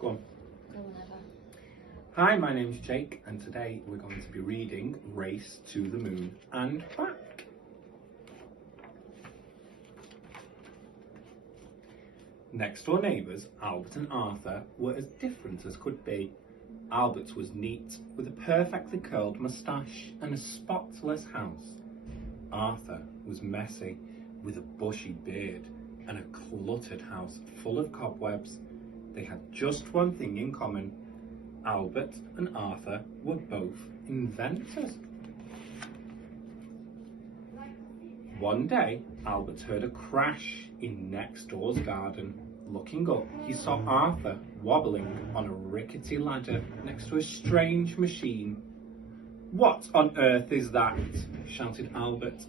Go on. Go whenever. Hi, my name's Jake, and today we're going to be reading Race to the Moon and Back. Next door neighbours, Albert and Arthur, were as different as could be. Albert was neat, with a perfectly curled moustache and a spotless house. Arthur was messy, with a bushy beard and a cluttered house full of cobwebs. They had just one thing in common. Albert and Arthur were both inventors. One day, Albert heard a crash in next door's garden. Looking up, he saw Arthur wobbling on a rickety ladder next to a strange machine. "What on earth is that?" shouted Albert.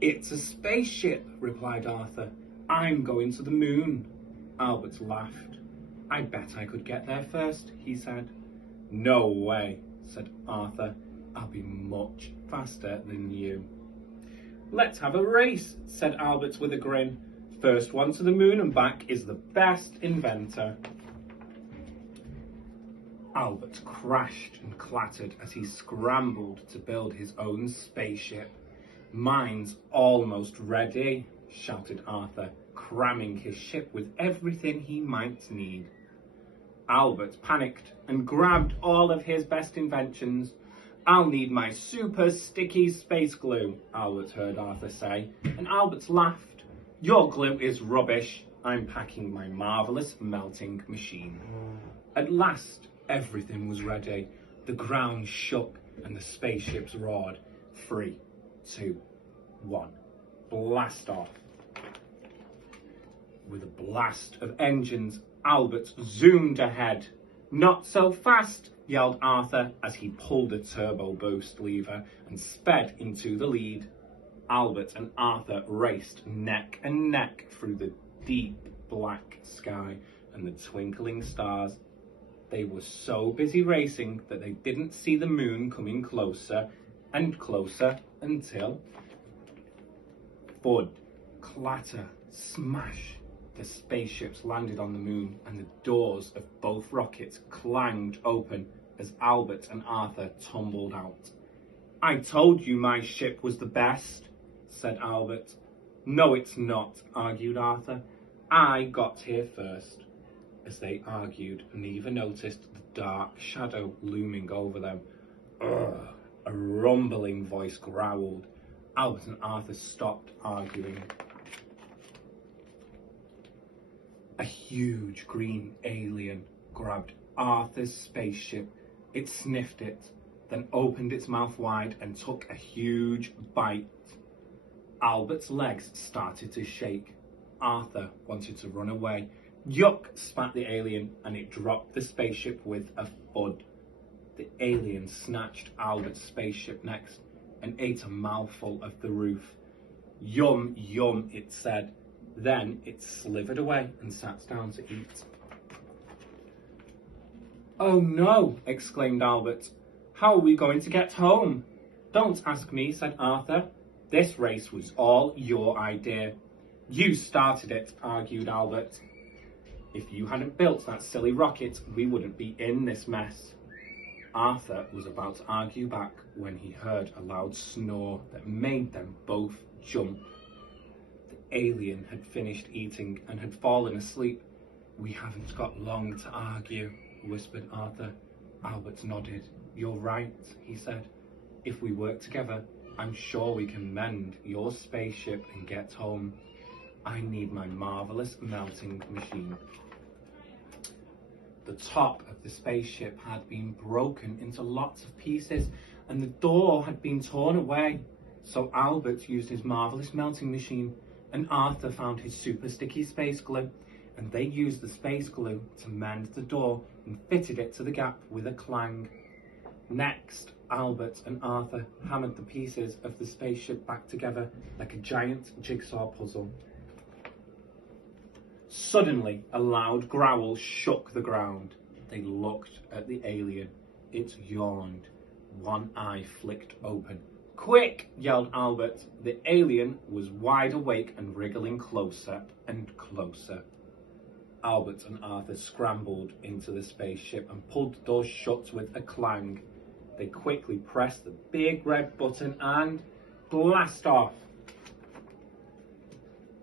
"It's a spaceship," replied Arthur. "I'm going to the moon." Albert laughed. "I bet I could get there first," he said. "No way," said Arthur. "I'll be much faster than you." "Let's have a race," said Albert with a grin. "First one to the moon and back is the best inventor." Albert crashed and clattered as he scrambled to build his own spaceship. "Mine's almost ready," shouted Arthur, cramming his ship with everything he might need. Albert panicked and grabbed all of his best inventions. "I'll need my super sticky space glue," Albert heard Arthur say, and Albert laughed. "Your glue is rubbish. I'm packing my marvellous melting machine." At last, everything was ready. The ground shook and the spaceships roared. 3, 2, 1, blast off. With a blast of engines, Albert zoomed ahead. "Not so fast," yelled Arthur as he pulled a turbo boost lever and sped into the lead. Albert and Arthur raced neck and neck through the deep black sky and the twinkling stars. They were so busy racing that they didn't see the moon coming closer and closer until... Thud, clatter, smash. The spaceships landed on the moon and the doors of both rockets clanged open as Albert and Arthur tumbled out. "I told you my ship was the best," said Albert. "No, it's not," argued Arthur. "I got here first." As they argued, neither noticed the dark shadow looming over them. "Ugh," a rumbling voice growled. Albert and Arthur stopped arguing. A huge green alien grabbed Arthur's spaceship. It sniffed it, then opened its mouth wide and took a huge bite. Albert's legs started to shake. Arthur wanted to run away. "Yuck," spat the alien, and it dropped the spaceship with a thud. The alien snatched Albert's spaceship next and ate a mouthful of the roof. "Yum, yum," it said. Then it slithered away and sat down to eat. "Oh no," exclaimed Albert. "How are we going to get home?" "Don't ask me," said Arthur. "This race was all your idea." "You started it," argued Albert. "If you hadn't built that silly rocket, we wouldn't be in this mess." Arthur was about to argue back when he heard a loud snore that made them both jump. The alien had finished eating and had fallen asleep. "We haven't got long to argue," whispered Arthur. Albert nodded. "You're right," he said. "If we work together, I'm sure we can mend your spaceship and get home. I need my marvellous melting machine." The top of the spaceship had been broken into lots of pieces and the door had been torn away. So Albert used his marvellous melting machine and Arthur found his super sticky space glue, and they used the space glue to mend the door and fitted it to the gap with a clang. Next, Albert and Arthur hammered the pieces of the spaceship back together like a giant jigsaw puzzle. Suddenly, a loud growl shook the ground. They looked at the alien. It yawned. One eye flicked open. "Quick!" yelled Albert. The alien was wide awake and wriggling closer and closer. Albert and Arthur scrambled into the spaceship and pulled the door shut with a clang. They quickly pressed the big red button and blast off.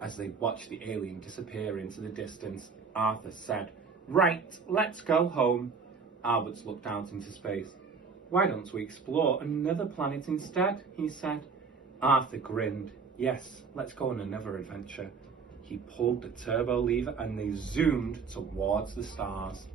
As they watched the alien disappear into the distance, Arthur said, "Right, let's go home." Albert looked out into space. "Why don't we explore another planet instead?" he said. Arthur grinned. "Yes, let's go on another adventure." He pulled the turbo lever and they zoomed towards the stars.